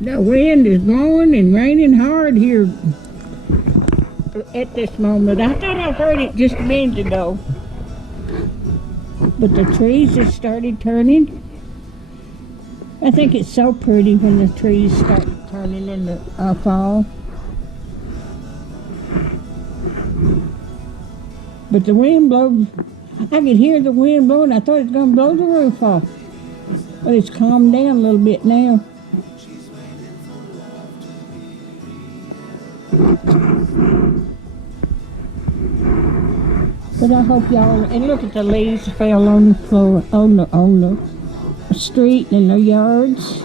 The wind is blowing and raining hard here at this moment. I thought I heard it just a minute ago. But the trees just started turning. I think it's so pretty when the trees start turning in the fall. But the wind blows. I could hear the wind blowing. I thought it was going to blow the roof off. But it's calmed down a little bit now. But I hope y'all, and look at the leaves fell on the floor, on the street and the yards.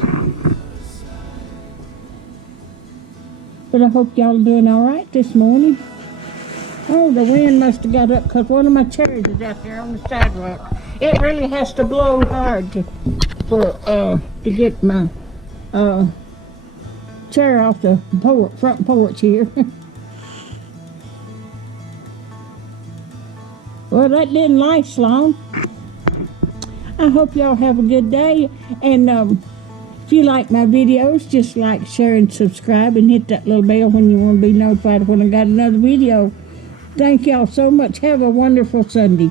But I hope y'all are doing all right this morning. Oh, the wind must have got up because one of my chairs is out there on the sidewalk. It really has to blow hard to get my chair off the front porch here. Well, that didn't last long. I hope y'all have a good day. And if you like my videos, just like, share, and subscribe, and hit that little bell when you want to be notified when I got another video. Thank y'all so much. Have a wonderful Sunday.